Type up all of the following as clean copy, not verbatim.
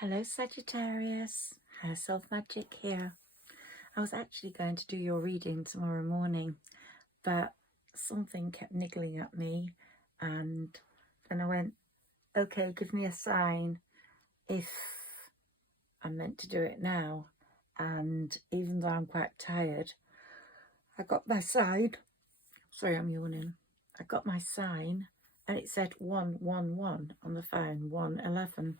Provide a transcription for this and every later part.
Hello Sagittarius, Higherself Magic here. I was actually going to do your reading tomorrow morning, but something kept niggling at me, and then I went, okay, give me a sign if I'm meant to do it now. And even though I'm quite tired, I got my sign. Sorry, I'm yawning. I got my sign and it said 111 on the phone, 111.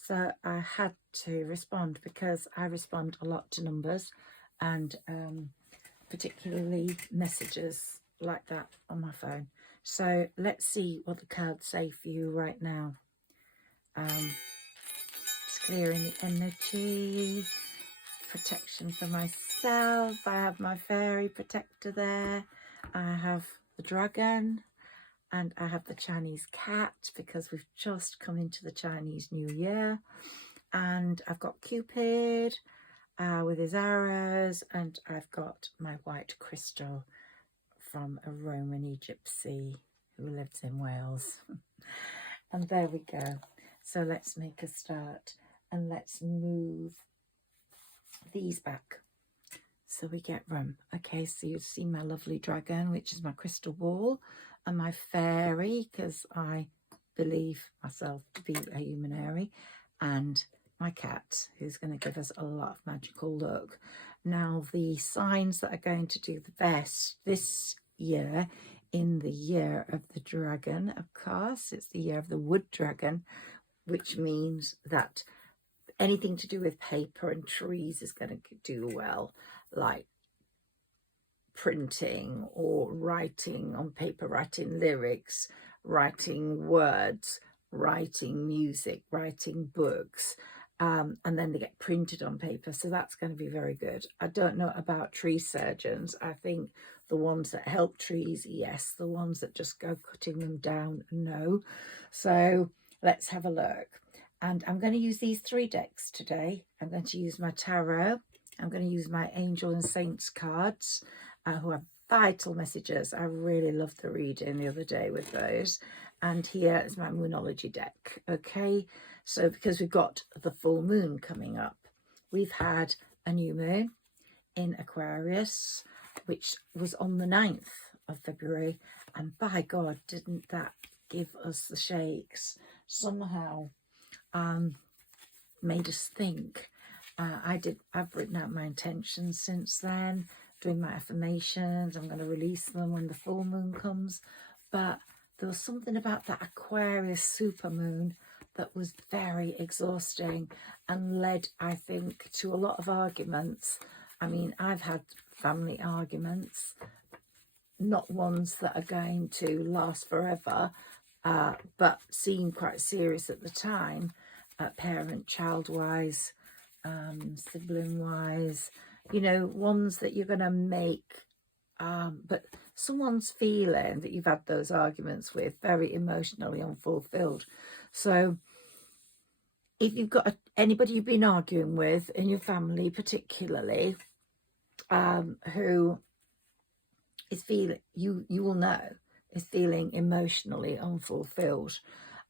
So I had to respond because I respond a lot to numbers and particularly messages like that on my phone. So let's see what the cards say for you right now. It's clearing the energy, protection for myself. I have my fairy protector there. I have the dragon. And I have the Chinese cat because we've just come into the Chinese New Year. And I've got Cupid with his arrows. And I've got my white crystal from a Roman Egyptcy who lives in Wales. And there we go. So let's make a start. And let's move these back so we get room. Okay, so you'll see my lovely dragon, which is my crystal ball, and my fairy, because I believe myself to be a humanary, and my cat, who's going to give us a lot of magical luck. Now, the signs that are going to do the best this year, in the year of the dragon, of course, it's the year of the wood dragon, which means that anything to do with paper and trees is going to do well, like printing or writing on paper, writing lyrics, writing words, writing music, writing books, and then they get printed on paper. So that's going to be very good. I don't know about tree surgeons. I think the ones that help trees, yes. The ones that just go cutting them down, no. So let's have a look. And I'm going to use these 3 decks today. I'm going to use my tarot. I'm going to use my angel and saints cards, who have vital messages. I really loved the reading the other day with those. And here is my moonology deck. Okay, so because we've got the full moon coming up, we've had a new moon in Aquarius, which was on the 9th of February. And by God, didn't that give us the shakes? Somehow made us think. I've written out my intentions since then, doing my affirmations. I'm going to release them when the full moon comes. But there was something about that Aquarius supermoon that was very exhausting and led, I think, to a lot of arguments. I mean, I've had family arguments, not ones that are going to last forever, but seemed quite serious at the time, parent-child wise, sibling-wise, you know, ones that you're going to make, but someone's feeling that you've had those arguments with very emotionally unfulfilled. So if you've got anybody you've been arguing with in your family particularly, who is feeling, you will know, is feeling emotionally unfulfilled,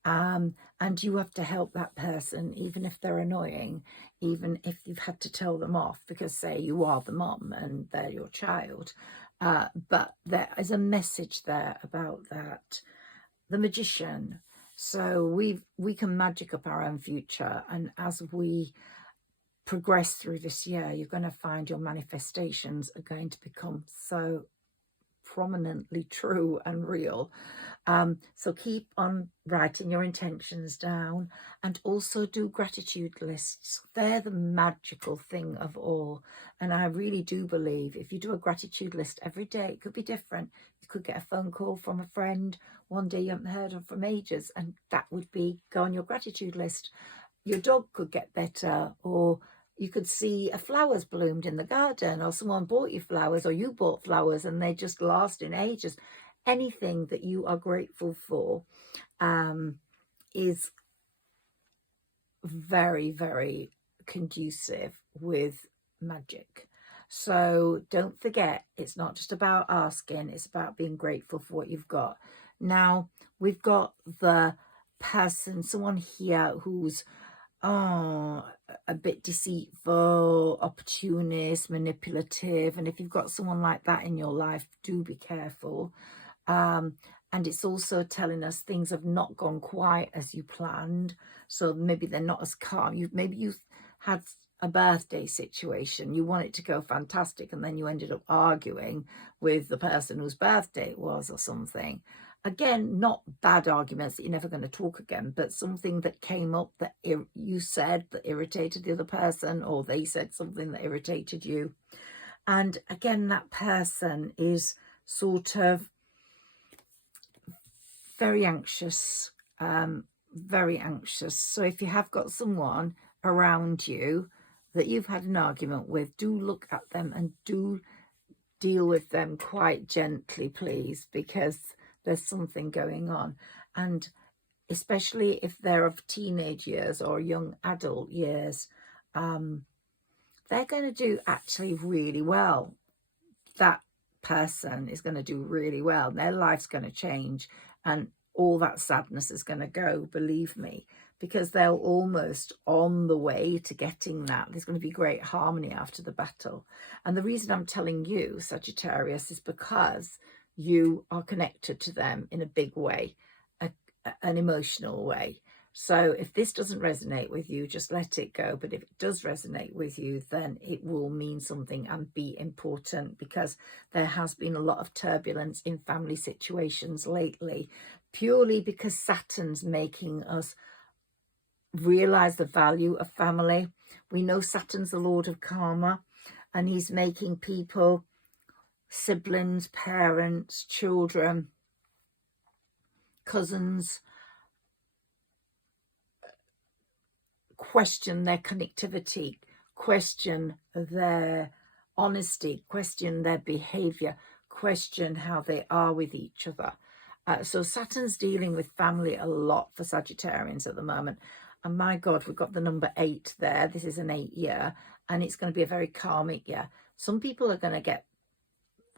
and you have to help that person, even if they're annoying, even if you've had to tell them off because, say, you are the mum and they're your child, but there is a message there about that. The magician. So we can magic up our own future, and as we progress through this year, you're going to find your manifestations are going to become so prominently true and real. So keep on writing your intentions down, and also do gratitude lists. They're the magical thing of all. And I really do believe if you do a gratitude list every day, it could be different. You could get a phone call from a friend one day you haven't heard of from ages, and that would be go on your gratitude list. Your dog could get better, or you could see a flowers bloomed in the garden, or someone bought you flowers, or you bought flowers and they just last in ages. Anything that you are grateful for is very, very conducive with magic. So don't forget, it's not just about asking, it's about being grateful for what you've got. Now, we've got the person, someone here who's a bit deceitful, opportunist, manipulative. And if you've got someone like that in your life, do be careful. And it's also telling us things have not gone quite as you planned. So maybe they're not as calm. Maybe you've had a birthday situation. You want it to go fantastic, and then you ended up arguing with the person whose birthday it was or something. Again, not bad arguments that you're never going to talk again, but something that came up that you said that irritated the other person, or they said something that irritated you. And again, that person is sort of very anxious, very anxious. So if you have got someone around you that you've had an argument with, do look at them and do deal with them quite gently, please, because there's something going on. And especially if they're of teenage years or young adult years, they're going to do actually really well. That person is going to do really well. Their life's going to change, and all that sadness is going to go, believe me, because they're almost on the way to getting that. There's going to be great harmony after the battle. And the reason I'm telling you, Sagittarius, is because you are connected to them in a big way, an emotional way. So if this doesn't resonate with you, just let it go. But if it does resonate with you, then it will mean something and be important, because there has been a lot of turbulence in family situations lately, purely because Saturn's making us realize the value of family. We know Saturn's the Lord of Karma, and he's making people, siblings, parents, children, cousins, question their connectivity, question their honesty, question their behavior, question how they are with each other. So Saturn's dealing with family a lot for Sagittarians at the moment. And my God, we've got the number 8 there. This is an 8 year, and it's going to be a very karmic year. Some people are going to get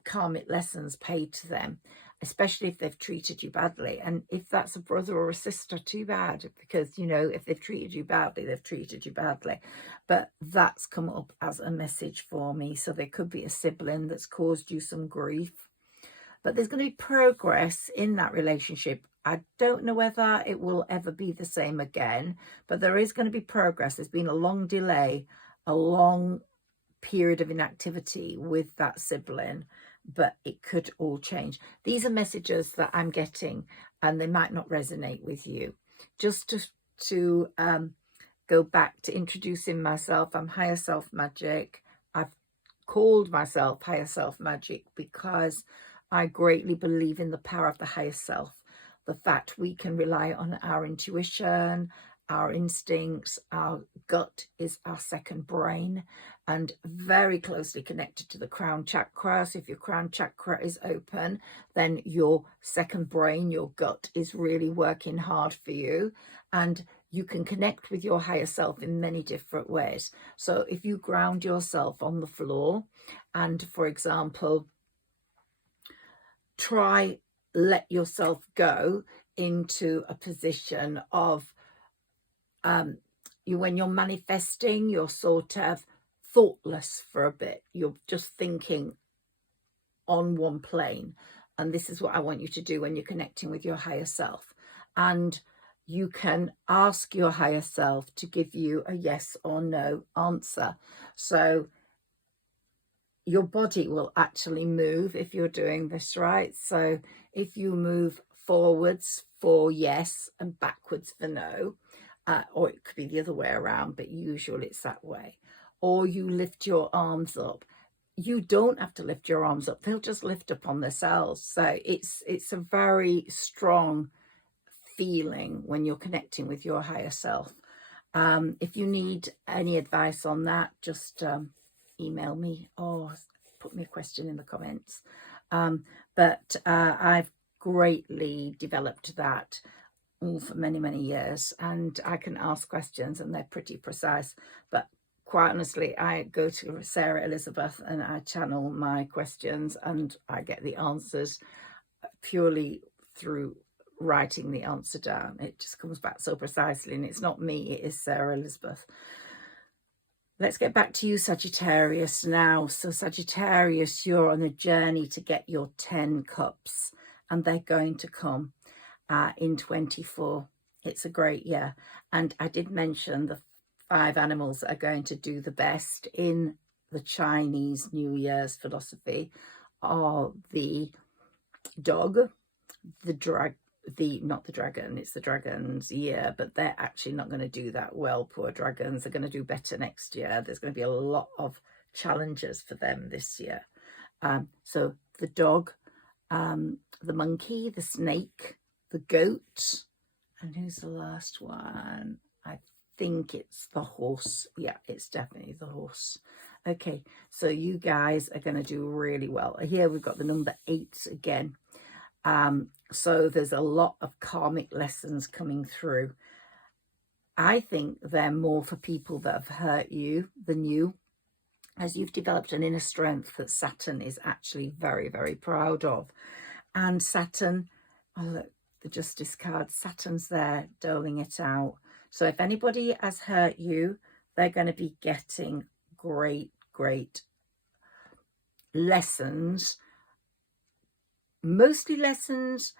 karmic lessons paid to them, especially if they've treated you badly. And if that's a brother or a sister, too bad, because, you know, if they've treated you badly, they've treated you badly. But that's come up as a message for me. So there could be a sibling that's caused you some grief, but there's going to be progress in that relationship. I don't know whether it will ever be the same again, but there is going to be progress. There's been a long delay, a long period of inactivity with that sibling, but it could all change. These are messages that I'm getting, and they might not resonate with you. Just to go back to introducing myself, I'm Higher Self Magic. I've called myself Higher Self Magic because I greatly believe in the power of the higher self, the fact we can rely on our intuition, our instincts. Our gut is our second brain, and very closely connected to the crown chakra. So if your crown chakra is open, then your second brain, your gut, is really working hard for you, and you can connect with your higher self in many different ways. So if you ground yourself on the floor and, for example, let yourself go into a position of when you're manifesting, you're sort of thoughtless for a bit. You're just thinking on one plane. And this is what I want you to do when you're connecting with your higher self. And you can ask your higher self to give you a yes or no answer. So your body will actually move if you're doing this right. So if you move forwards for yes and backwards for no, or it could be the other way around, but usually it's that way. Or you lift your arms up. You don't have to lift your arms up. They'll just lift up on themselves. So it's a very strong feeling when you're connecting with your higher self. If you need any advice on that, just email me or put me a question in the comments. But I've greatly developed that for many years, and I can ask questions and they're pretty precise. But quite honestly, I go to Sarah Elizabeth and I channel my questions and I get the answers purely through writing the answer down. It just comes back so precisely, and it's not me, it is Sarah Elizabeth. Let's get back to you, Sagittarius, now. So Sagittarius, you're on a journey to get your 10 cups, and they're going to come in 24. It's a great year. And I did mention the 5 animals that are going to do the best in the Chinese New Year's philosophy are the dog, not the dragon, it's the dragon's year, but they're actually not going to do that well, poor dragons. They're going to do better next year. There's going to be a lot of challenges for them this year. So the dog, the monkey, the snake, the goat, and who's the last one? I think it's the horse. Yeah, it's definitely the horse. Okay, so you guys are going to do really well. Here we've got the number 8 again. So there's a lot of karmic lessons coming through. I think they're more for people that have hurt you than you, as you've developed an inner strength that Saturn is actually very, very proud of. And Saturn, oh look, the Justice card, Saturn's there doling it out. So if anybody has hurt you, they're going to be getting great lessons, mostly lessons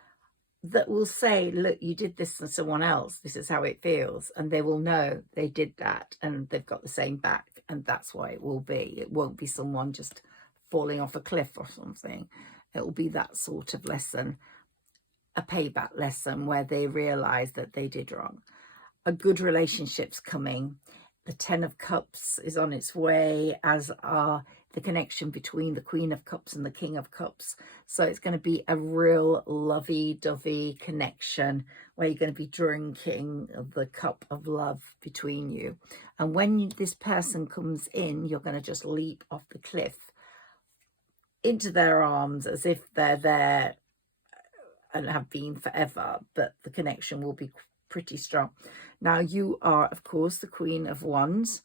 that will say, look, you did this to someone else, this is how it feels, and they will know they did that and they've got the same back, and that's why it will be. It won't be someone just falling off a cliff or something. It will be that sort of lesson, a payback lesson where they realize that they did wrong. A good relationship's coming. The 10 of Cups is on its way, as are the connection between the Queen of Cups and the King of Cups. So it's going to be a real lovey-dovey connection where you're going to be drinking the cup of love between you. And when this person comes in, you're going to just leap off the cliff into their arms as if they're there and have been forever, but the connection will be pretty strong. Now, you are, of course, the Queen of Wands,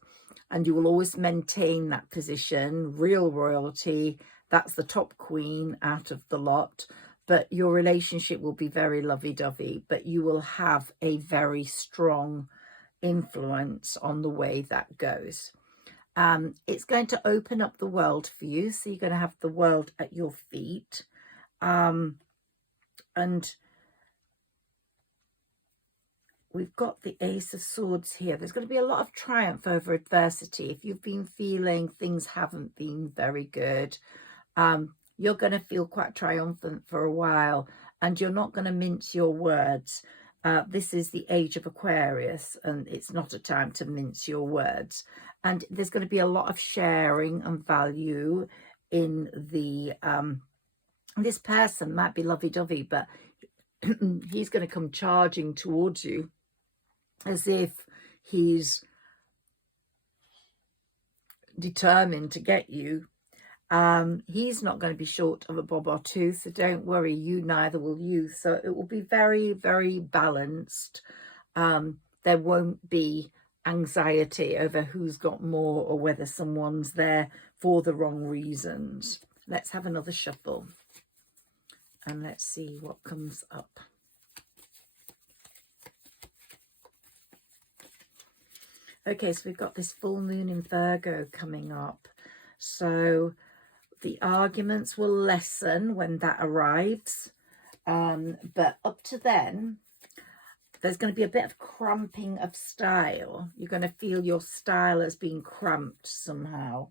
and you will always maintain that position, real royalty. That's the top queen out of the lot, but your relationship will be very lovey-dovey, but you will have a very strong influence on the way that goes. It's going to open up the world for you, so you're going to have the world at your feet. And we've got the Ace of Swords here. There's going to be a lot of triumph over adversity. If you've been feeling things haven't been very good, you're going to feel quite triumphant for a while, and you're not going to mince your words. This is the age of Aquarius, and it's not a time to mince your words. And there's going to be a lot of sharing and value in the... this person might be lovey-dovey, but he's going to come charging towards you as if he's determined to get you. He's not going to be short of a bob or two, so don't worry, you neither will you. So it will be very, very balanced. There won't be anxiety over who's got more or whether someone's there for the wrong reasons. Let's have another shuffle and let's see what comes up. Okay, so we've got this full moon in Virgo coming up. So the arguments will lessen when that arrives. But up to then, there's going to be a bit of cramping of style. You're going to feel your style as being cramped somehow.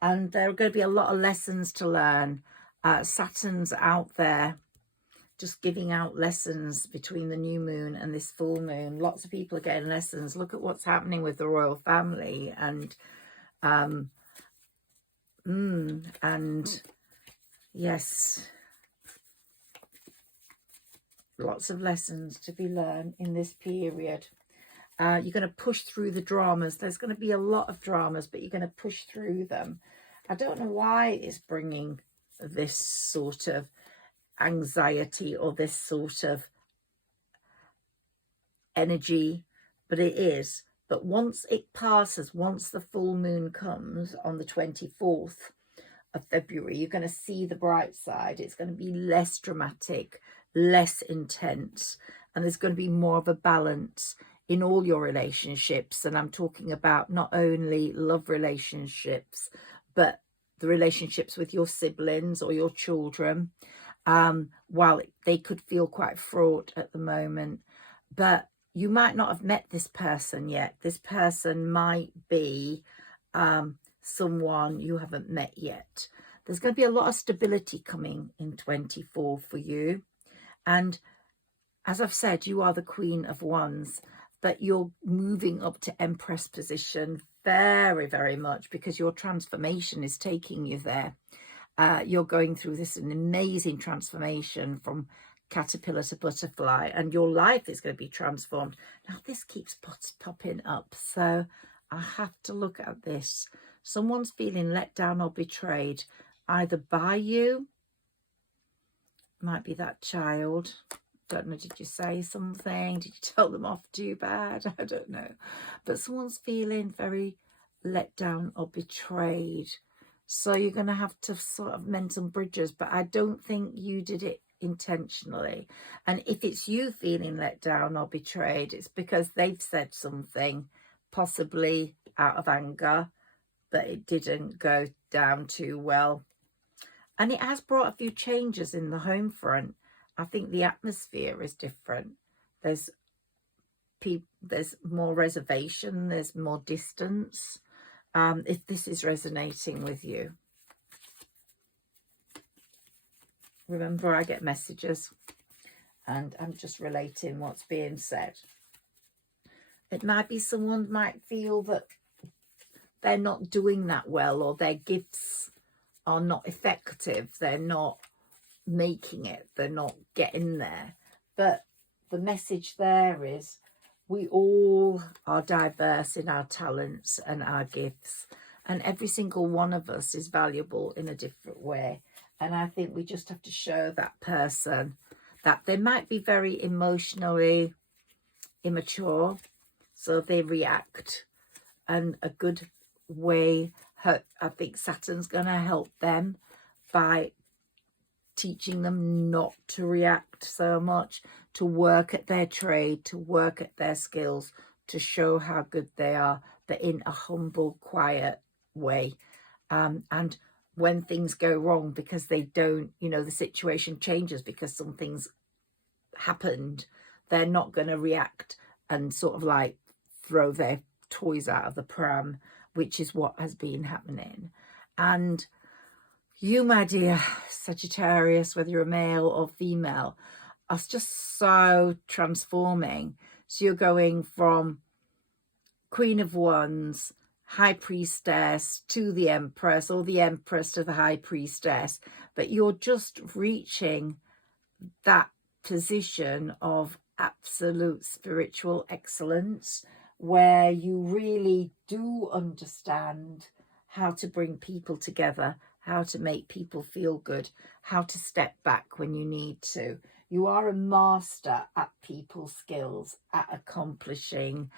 And there are going to be a lot of lessons to learn. Saturn's out there just giving out lessons between the new moon and this full moon. Lots of people are getting lessons. Look at what's happening with the royal family, and yes, lots of lessons to be learned in this period. You're going to push through the dramas. There's going to be a lot of dramas, but you're going to push through them. I don't know why it's bringing this sort of anxiety or this sort of energy, but it is. But once it passes, once the full moon comes on the 24th of February, you're going to see the bright side. It's going to be less dramatic. less intense, and there's going to be more of a balance in all your relationships. And I'm talking about not only love relationships, but the relationships with your siblings or your children. While they could feel quite fraught at the moment, but you might not have met this person yet. This person might be someone you haven't met yet. There's going to be a lot of stability coming in 24 for you. And as I've said, you are the Queen of Wands, but you're moving up to Empress position very, very much because your transformation is taking you there. You're going through this an amazing transformation from caterpillar to butterfly, and your life is going to be transformed. Now this keeps popping up, so I have to look at this. Someone's feeling let down or betrayed, either by you, might be that child. Don't know, did you say something? Did you tell them off too bad? I don't know. But someone's feeling very let down or betrayed. So you're going to have to sort of mend some bridges, but I don't think you did it intentionally. And if it's you feeling let down or betrayed, it's because they've said something, possibly out of anger, but it didn't go down too well. And it has brought a few changes in the home front. I think the atmosphere is different. There's more reservation, there's more distance. If this is resonating with you, remember, I get messages and I'm just relating what's being said. It might be someone might feel that they're not doing that well, or their gifts are not effective, they're not making it, they're not getting there. But the message there is we all are diverse in our talents and our gifts, and every single one of us is valuable in a different way. And I think we just have to show that person that they might be very emotionally immature, so they react, and a good way, I think Saturn's going to help them by teaching them not to react so much, to work at their trade, to work at their skills, to show how good they are, but in a humble, quiet way. And when things go wrong, because they don't, you know, the situation changes because something's happened, they're not going to react and sort of like throw their toys out of the pram, which is what has been happening. And you, my dear Sagittarius, whether you're a male or female, are just so transforming. So you're going from Queen of Wands, High Priestess to the Empress, or the Empress to the High Priestess, but you're just reaching that position of absolute spiritual excellence, where you really do understand how to bring people together, how to make people feel good, how to step back when you need to. You are a master at people skills, at accomplishing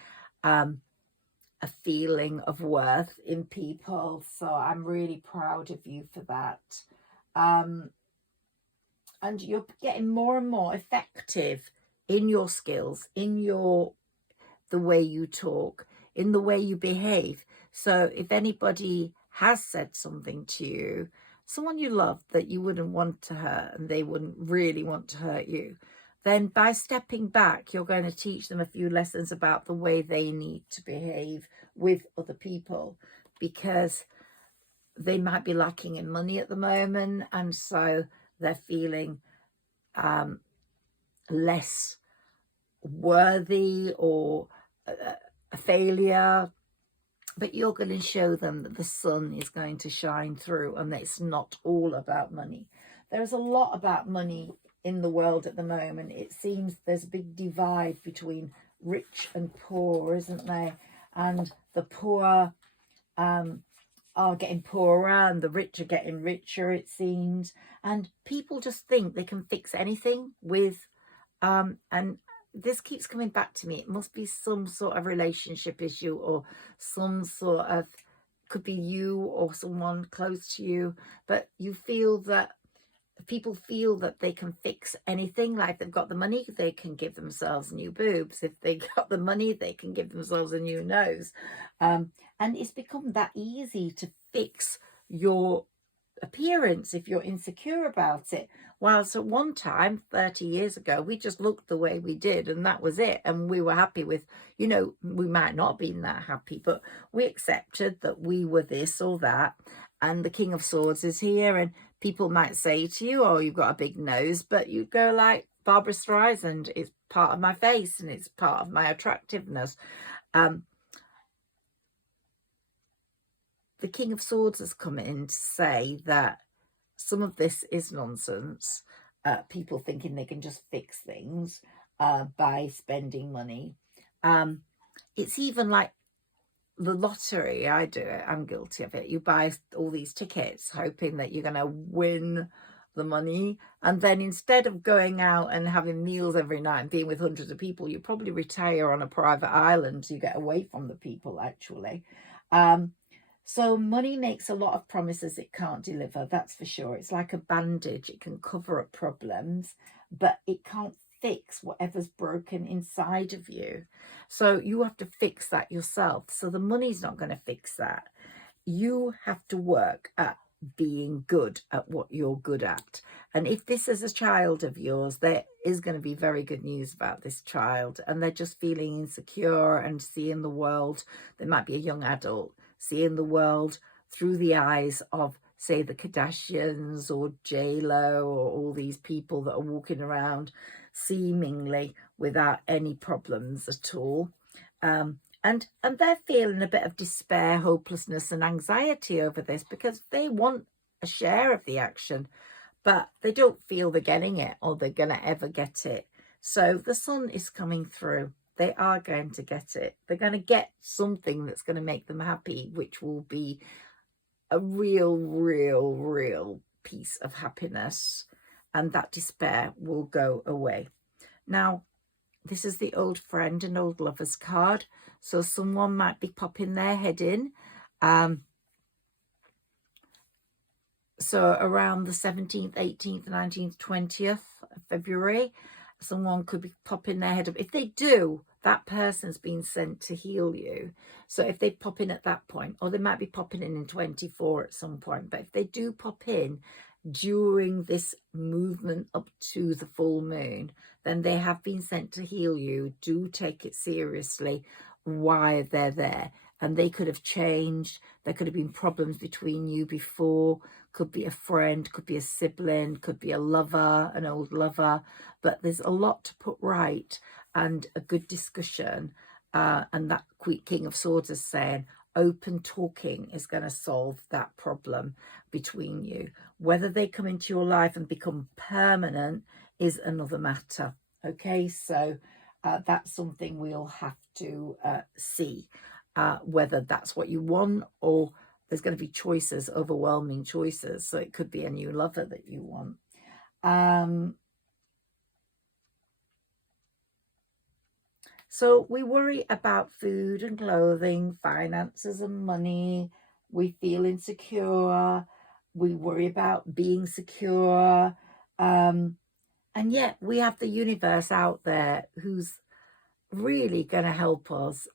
a feeling of worth in people. So I'm really proud of you for that. And you're getting more and more effective in your skills, in the way you talk, in the way you behave. So if anybody has said something to you, someone you love that you wouldn't want to hurt and they wouldn't really want to hurt you, then by stepping back, you're going to teach them a few lessons about the way they need to behave with other people, because they might be lacking in money at the moment, and so they're feeling less worthy or a failure. But you're going to show them that the sun is going to shine through, and that it's not all about money. There's a lot about money in the world at the moment. It seems there's a big divide between rich and poor, isn't there? And the poor are getting poorer and the rich are getting richer, it seems. And people just think they can fix anything with, and this keeps coming back to me. It must be some sort of relationship issue, or some sort of, could be you or someone close to you, but you feel that people feel that they can fix anything. Like they've got the money, they can give themselves new boobs. If they got the money, they can give themselves a new nose. And it's become that easy to fix your appearance if you're insecure about it. Whilst at one time 30 years ago we just looked the way we did and that was it, and we were happy with, you know, we might not have been that happy, but we accepted that we were this or that. And the King of Swords is here, and people might say to you, oh, you've got a big nose, but you go like Barbara Streisand, it's part of my face and it's part of my attractiveness. The King of Swords has come in to say that some of this is nonsense. People thinking they can just fix things by spending money. It's even like the lottery. I do it. I'm guilty of it. You buy all these tickets hoping that you're going to win the money. And then instead of going out and having meals every night and being with hundreds of people, you probably retire on a private island. So you get away from the people, actually. So money makes a lot of promises it can't deliver, that's for sure. It's like a bandage. It can cover up problems, but it can't fix whatever's broken inside of you. So you have to fix that yourself. So the money's not going to fix that. You have to work at being good at what you're good at. And if this is a child of yours, there is going to be very good news about this child, and they're just feeling insecure and seeing the world. They might be a young adult seeing the world through the eyes of, say, the Kardashians or J-Lo or all these people that are walking around seemingly without any problems at all. And they're feeling a bit of despair, hopelessness and anxiety over this because they want a share of the action, but they don't feel they're getting it or they're going to ever get it. So the sun is coming through. They are going to get it. They're going to get something that's going to make them happy, which will be a real piece of happiness. And that despair will go away. Now, this is the old friend and old lovers card. So someone might be popping their head in. So around the 17th, 18th, 19th, 20th of February, someone could be popping their head up. If they do, that person's been sent to heal you. So if they pop in at that point, or they might be popping in 24 at some point, but if they do pop in during this movement up to the full moon, then they have been sent to heal you. Do take it seriously why they're there. And they could have changed. There could have been problems between you before. Could be a friend, could be a sibling, could be a lover, an old lover. But there's a lot to put right and a good discussion. And that King of Swords is saying open talking is going to solve that problem between you. Whether they come into your life and become permanent is another matter. Okay, so that's something we'll have to see. Whether that's what you want, or there's going to be choices, overwhelming choices. So it could be a new lover that you want. So we worry about food and clothing, finances and money. We feel insecure. We worry about being secure. And yet we have the universe out there who's really going to help us.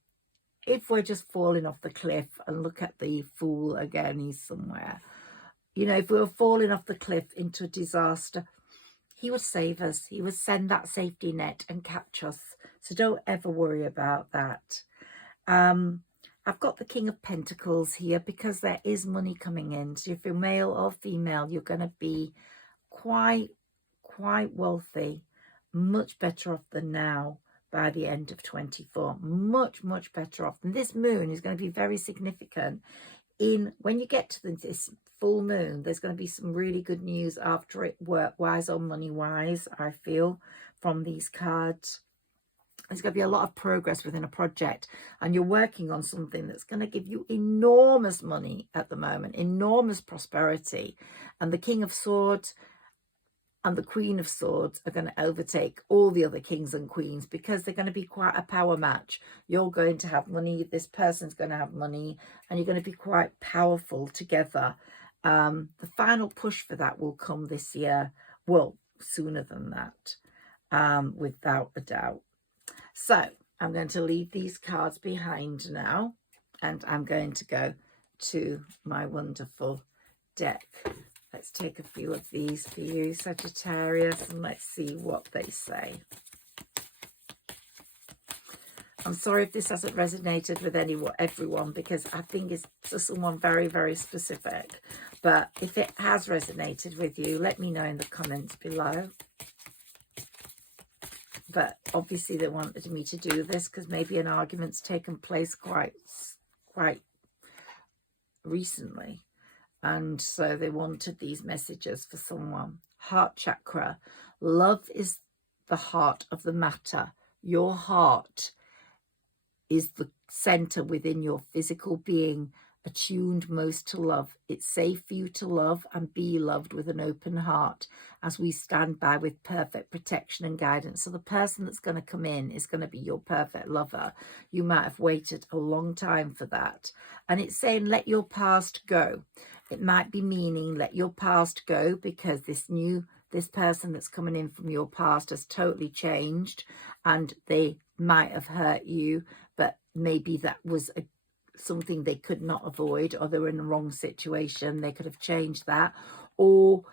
If we're just falling off the cliff, and look at the fool again, he's somewhere. You know, if we were falling off the cliff into a disaster, he would save us. He would send that safety net and catch us. So don't ever worry about that. I've got the King of Pentacles here because there is money coming in. So if you're male or female, you're going to be quite wealthy, much better off than now. By the end of 24, much better off. And this moon is going to be very significant. When you get to this full moon, there's going to be some really good news after it, work-wise or money-wise, I feel, from these cards. There's going to be a lot of progress within a project, and you're working on something that's going to give you enormous money at the moment, enormous prosperity. And the King of Swords and the Queen of Swords are going to overtake all the other kings and queens because they're going to be quite a power match. You're going to have money, this person's going to have money, and you're going to be quite powerful together. The final push for that will come this year. Well, sooner than that, without a doubt. So I'm going to leave these cards behind now, and I'm going to go to my wonderful deck. Let's take a few of these for you, Sagittarius, and let's see what they say. I'm sorry if this hasn't resonated with everyone, because I think it's for someone very, very specific. But if it has resonated with you, let me know in the comments below. But obviously they wanted me to do this because maybe an argument's taken place quite recently. And so they wanted these messages for someone. Heart chakra. Love is the heart of the matter. Your heart is the center within your physical being, attuned most to love. It's safe for you to love and be loved with an open heart, as we stand by with perfect protection and guidance. So the person that's going to come in is going to be your perfect lover. You might have waited a long time for that. And it's saying, let your past go. It might be meaning, let your past go, because this person that's coming in from your past has totally changed, and they might have hurt you, but maybe that was something they could not avoid, or they were in the wrong situation. They could have changed that. Or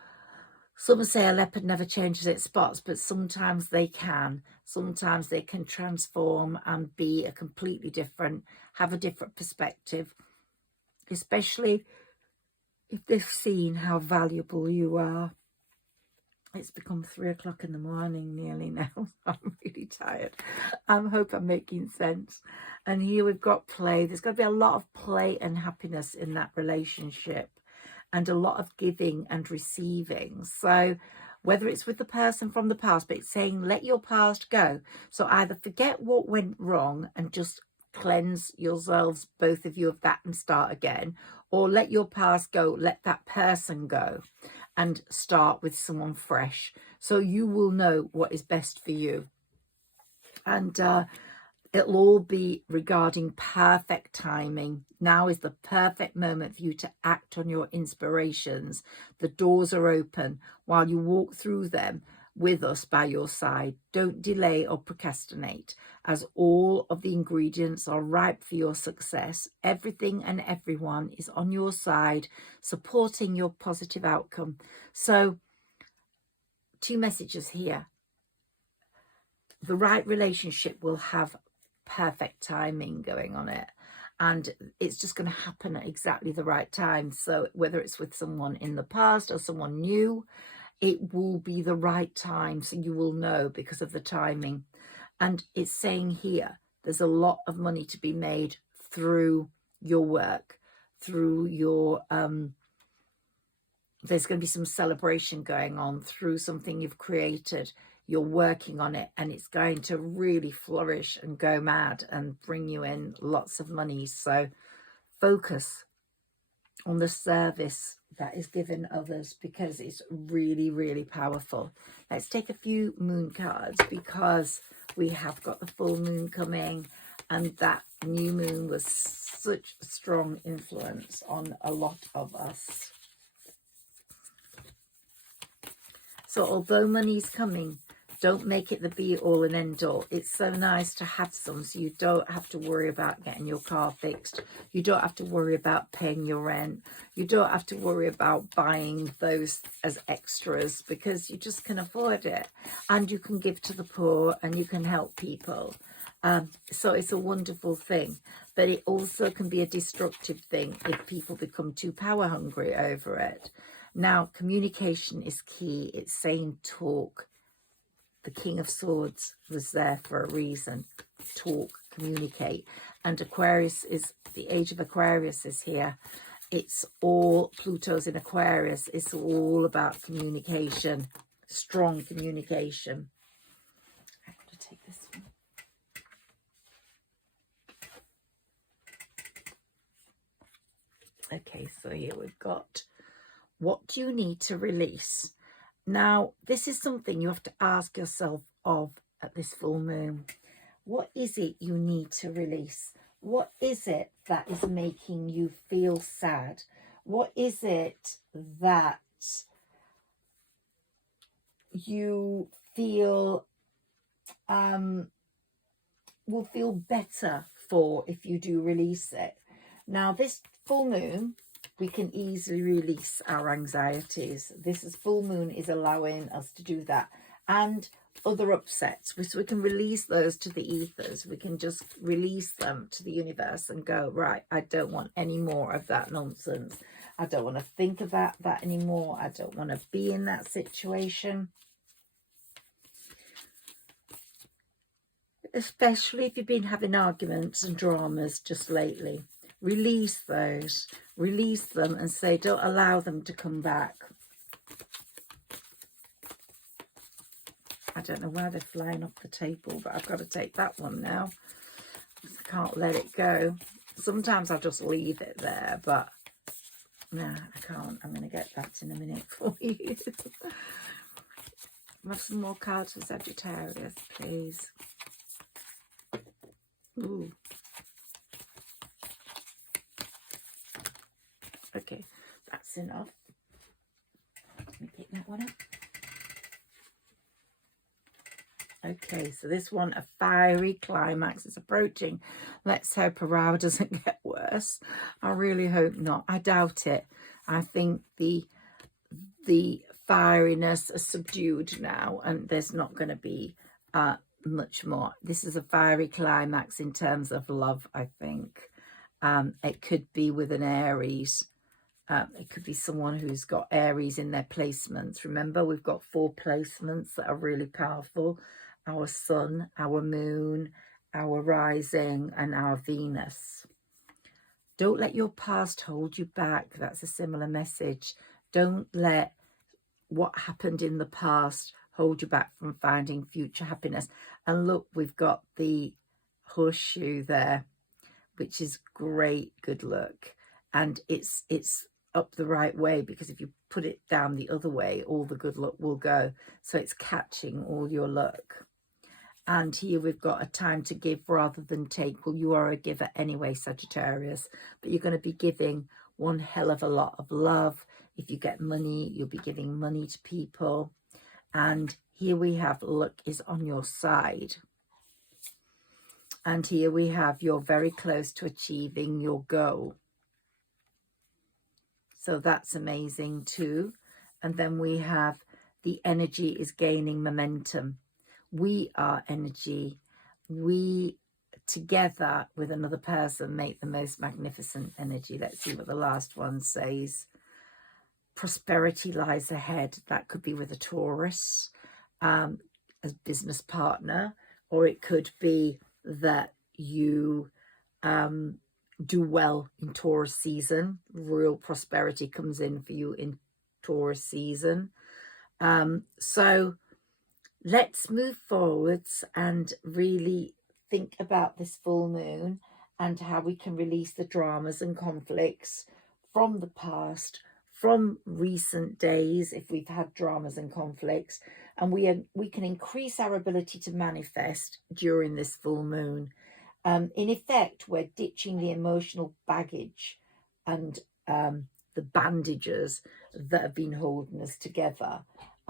some say a leopard never changes its spots, but sometimes they can. Sometimes they can transform and be a completely different, have a different perspective, especially if they've seen how valuable you are. It's become 3 o'clock in the morning nearly now. I'm really tired. I hope I'm making sense. And here we've got play. There's going to be a lot of play and happiness in that relationship, and a lot of giving and receiving. So whether it's with the person from the past, but it's saying let your past go. So either forget what went wrong and just cleanse yourselves, both of you, of that, and start again, or let your past go, let that person go, and start with someone fresh. So you will know what is best for you. And it'll all be regarding perfect timing. Now is the perfect moment for you to act on your inspirations. The doors are open while you walk through them with us by your side. Don't delay or procrastinate, as all of the ingredients are ripe for your success. Everything and everyone is on your side, supporting your positive outcome. So 2 messages here. The right relationship will have perfect timing going on it, and it's just going to happen at exactly the right time. So whether it's with someone in the past or someone new, it will be the right time. So you will know because of the timing. And it's saying here, there's a lot of money to be made through your work, through your there's going to be some celebration going on through something you've created. You're working on it, and it's going to really flourish and go mad and bring you in lots of money. So focus on the service that is given others, because it's really, really powerful. Let's take a few moon cards, because we have got the full moon coming, and that new moon was such a strong influence on a lot of us. So although money's coming, don't make it the be-all and end-all. It's so nice to have some, so you don't have to worry about getting your car fixed. You don't have to worry about paying your rent. You don't have to worry about buying those as extras, because you just can afford it. And you can give to the poor, and you can help people. So it's a wonderful thing. But it also can be a destructive thing if people become too power hungry over it. Now, communication is key. It's saying talk. The King of Swords was there for a reason. Talk, communicate. And Aquarius is, the age of Aquarius is here. It's all, Pluto's in Aquarius. It's all about communication, strong communication. I'm going to take this one. Okay, so here we've got, what do you need to release? Now, this is something you have to ask yourself of at this full moon. What is it you need to release? What is it that is making you feel sad? What is it that you feel will feel better for if you do release it? Now, this full moon, we can easily release our anxieties. This is full moon is allowing us to do that. And other upsets, so we can release those to the ethers. We can just release them to the universe and go, right, I don't want any more of that nonsense. I don't want to think about that anymore. I don't want to be in that situation. Especially if you've been having arguments and dramas just lately. Release those. Release them and say, don't allow them to come back. I don't know why they're flying off the table, but I've got to take that one now. I can't let it go. Sometimes I'll just leave it there, but no, I can't. I'm going to get that in a minute for you. Have some more cards for Sagittarius, please. Ooh. Okay, that's enough. Let me pick that one up. Okay, so this one, a fiery climax is approaching. Let's hope Arousal doesn't get worse. I really hope not. I doubt it. I think the fieriness is subdued now, and there's not going to be much more. This is a fiery climax in terms of love, I think. It could be with an Aries. It could be someone who's got Aries in their placements. Remember, we've got 4 placements that are really powerful. Our sun, our moon, our rising, and our Venus. Don't let your past hold you back. That's a similar message. Don't let what happened in the past hold you back from finding future happiness. And look, we've got the horseshoe there, which is great, good luck. And it's up the right way, because if you put it down the other way, all the good luck will go. So it's catching all your luck. And here we've got a time to give rather than take. Well, you are a giver anyway, Sagittarius, but you're going to be giving one hell of a lot of love. If you get money, you'll be giving money to people. And here we have luck is on your side. And here we have you're very close to achieving your goal. So that's amazing too. And then we have the energy is gaining momentum. We are energy. We together with another person make the most magnificent energy. Let's see what the last one says. Prosperity lies ahead. That could be with a Taurus as business partner, or it could be that you do well in Taurus season. Real prosperity comes in for you in Taurus season. So let's move forwards and really think about this full moon and how we can release the dramas and conflicts from the past, from recent days, if we've had dramas and conflicts, and we can increase our ability to manifest during this full moon. In effect, we're ditching the emotional baggage and the bandages that have been holding us together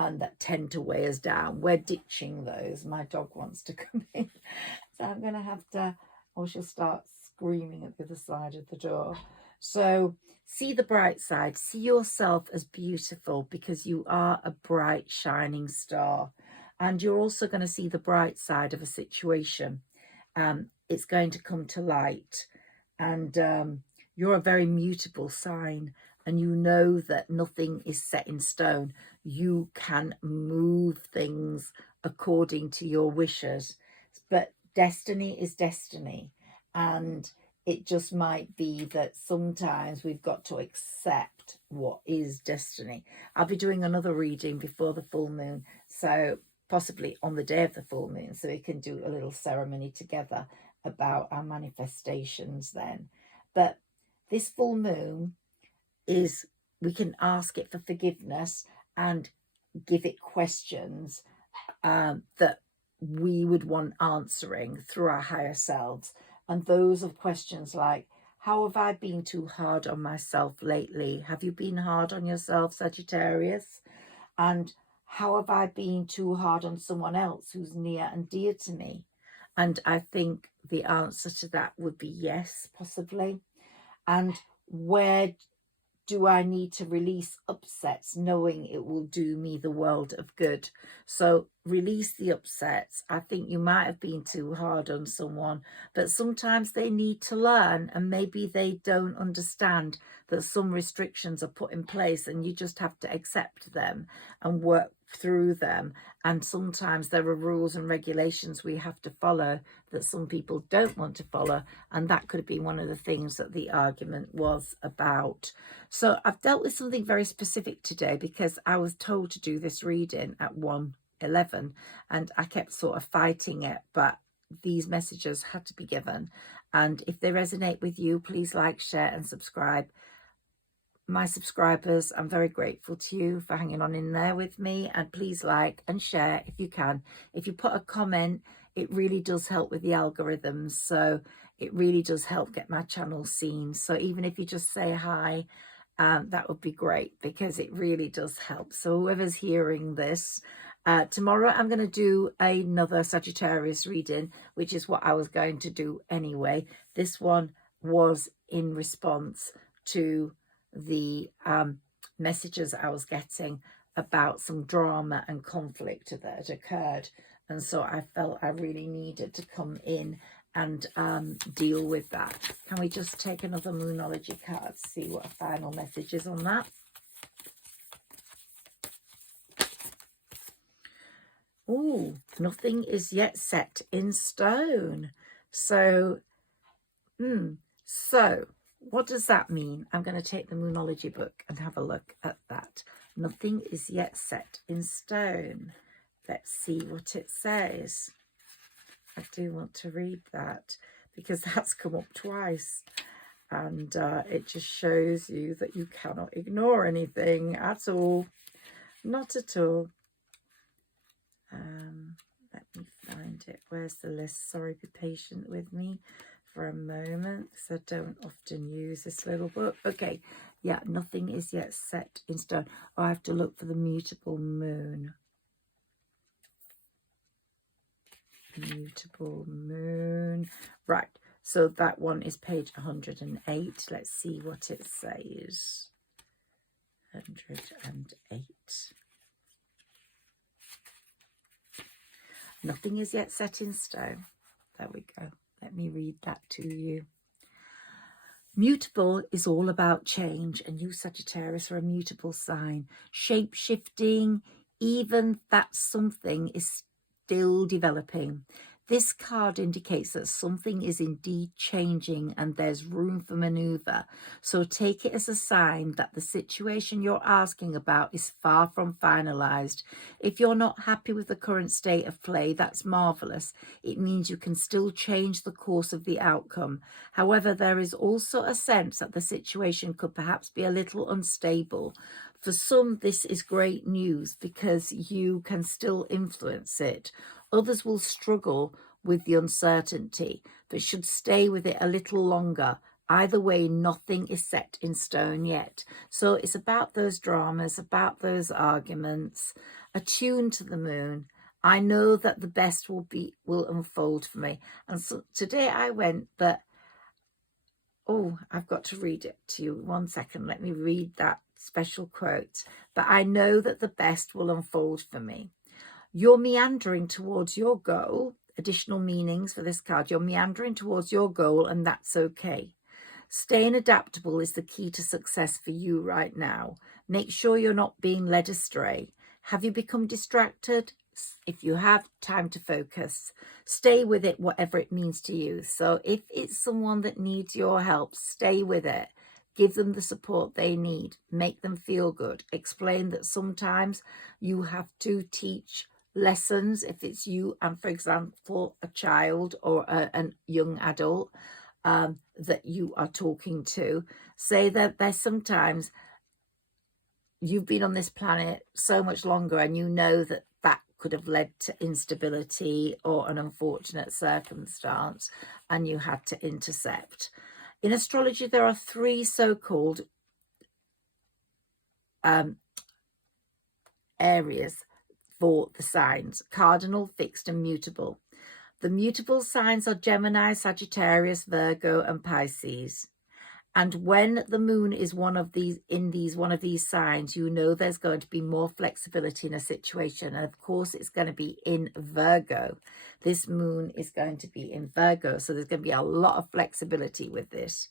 and that tend to weigh us down. We're ditching those. My dog wants to come in, so I'm going to have to, or she'll start screaming at the other side of the door. So see the bright side. See yourself as beautiful, because you are a bright, shining star. And you're also going to see the bright side of a situation. It's going to come to light. And you're a very mutable sign. And you know that nothing is set in stone. You can move things according to your wishes. But destiny is destiny. And it just might be that sometimes we've got to accept what is destiny. I'll be doing another reading before the full moon, so possibly on the day of the full moon, so we can do a little ceremony together about our manifestations then. But this full moon is, we can ask it for forgiveness and give it questions that we would want answering through our higher selves. And those are questions like, how have I been too hard on myself lately? Have you been hard on yourself, Sagittarius? And how have I been too hard on someone else who's near and dear to me? And I think the answer to that would be yes, possibly. And where do I need to release upsets, knowing it will do me the world of good? So release the upsets. I think you might have been too hard on someone, but sometimes they need to learn, and maybe they don't understand that some restrictions are put in place and you just have to accept them and work through them. And sometimes there are rules and regulations we have to follow that some people don't want to follow, and that could have been one of the things that the argument was about. So I've dealt with something very specific today because I was told to do this reading at 1:11 and I kept sort of fighting it, but these messages had to be given. And if they resonate with you, please like, share and subscribe. My subscribers, I'm very grateful to you for hanging on in there with me, and please like and share if you can. If you put a comment, it really does help with the algorithms, so it really does help get my channel seen. So even if you just say hi, that would be great, because it really does help. So whoever's hearing this, tomorrow I'm going to do another Sagittarius reading, which is what I was going to do anyway. This one was in response to the messages I was getting about some drama and conflict that had occurred, and so I felt I really needed to come in and deal with that. Can we just take another Moonology card, see what a final message is on that? Oh, nothing is yet set in stone. So what does that mean? I'm going to take the Moonology book and have a look at that. Nothing is yet set in stone. Let's see what it says. I do want to read that because that's come up twice. And it just shows you that you cannot ignore anything at all. Not at all. Let me find it. Where's the list? Sorry, be patient with me for a moment, because I don't often use this little book. Okay, yeah, nothing is yet set in stone. Oh, I have to look for the mutable moon. Mutable moon. Right, so that one is page 108. Let's see what it says. 108. Nothing is yet set in stone. There we go. Let me read that to you. Mutable is all about change, and you, Sagittarius, are a mutable sign. Shape-shifting, even that something is still developing. This card indicates that something is indeed changing and there's room for maneuver. So take it as a sign that the situation you're asking about is far from finalized. If you're not happy with the current state of play, that's marvelous. It means you can still change the course of the outcome. However, there is also a sense that the situation could perhaps be a little unstable. For some, this is great news because you can still influence it. Others will struggle with the uncertainty, but should stay with it a little longer. Either way, nothing is set in stone yet. So it's about those dramas, about those arguments, attuned to the moon. I know that the best will unfold for me. And so today I went, but I've got to read it to you. 1 second. Let me read that special quote. But I know that the best will unfold for me. You're meandering towards your goal. Additional meanings for this card. You're meandering towards your goal, and that's okay. Staying adaptable is the key to success for you right now. Make sure you're not being led astray. Have you become distracted? If you have, time to focus. Stay with it, whatever it means to you. So if it's someone that needs your help, stay with it. Give them the support they need. Make them feel good. Explain that sometimes you have to teach lessons if it's you and, for example, a child or a young adult that you are talking to. Say that there's sometimes you've been on this planet so much longer and you know that that could have led to instability or an unfortunate circumstance and you had to intercept. In astrology, there are three so-called areas for the signs: cardinal, fixed, and mutable. The mutable signs are Gemini, Sagittarius, Virgo, and Pisces. And when the moon is one of these signs, you know there's going to be more flexibility in a situation. And of course, it's going to be in Virgo. This moon is going to be in Virgo. So there's going to be a lot of flexibility with this.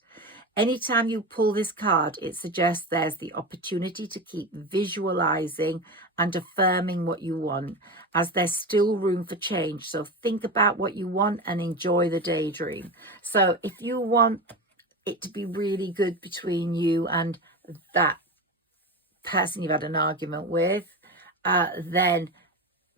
Anytime you pull this card, it suggests there's the opportunity to keep visualizing and affirming what you want, as there's still room for change. So think about what you want and enjoy the daydream. So if you want it to be really good between you and that person you've had an argument with, then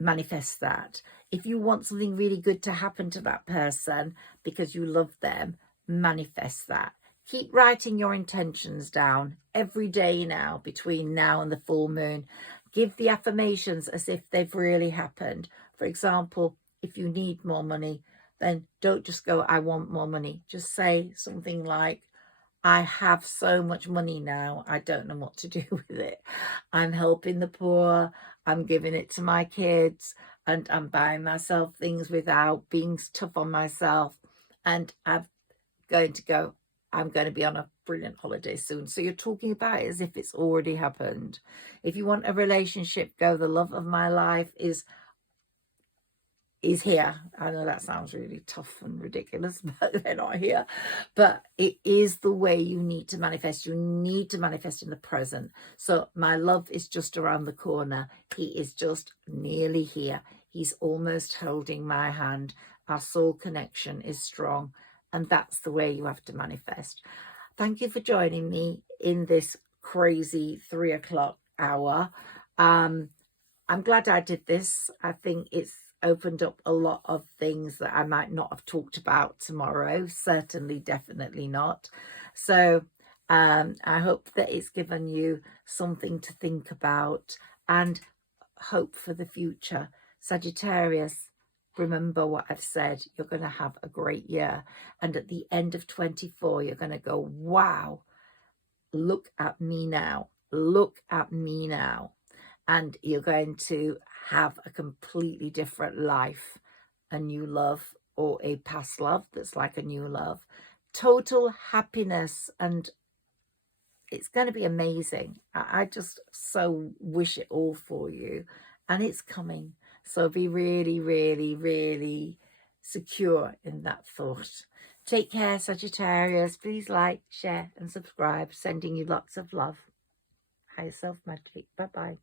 manifest that. If you want something really good to happen to that person because you love them, manifest that. Keep writing your intentions down every day now, between now and the full moon. Give the affirmations as if they've really happened. For example, if you need more money, then don't just go, I want more money. Just say something like, I have so much money now, I don't know what to do with it. I'm helping the poor, I'm giving it to my kids, and I'm buying myself things without being tough on myself. And I'm going to be on a brilliant holiday soon. So you're talking about it as if it's already happened. If you want a relationship, go, the love of my life is here. I know that sounds really tough and ridiculous, but they're not here. But it is the way you need to manifest. You need to manifest in the present. So my love is just around the corner. He is just nearly here. He's almost holding my hand. Our soul connection is strong. And that's the way you have to manifest. Thank you for joining me in this crazy 3 o'clock hour. I'm glad I did this. I think it's opened up a lot of things that I might not have talked about tomorrow. Certainly, definitely not. So I hope that it's given you something to think about and hope for the future. Sagittarius, remember what I've said. You're going to have a great year. And at the end of 24, you're going to go, wow, look at me now. Look at me now. And you're going to have a completely different life, a new love, or a past love that's like a new love. Total happiness, and it's going to be amazing. I just so wish it all for you, and it's coming. So be really, really, really secure in that thought. Take care, Sagittarius. Please like, share, and subscribe. Sending you lots of love. Higher self magic. Bye-bye.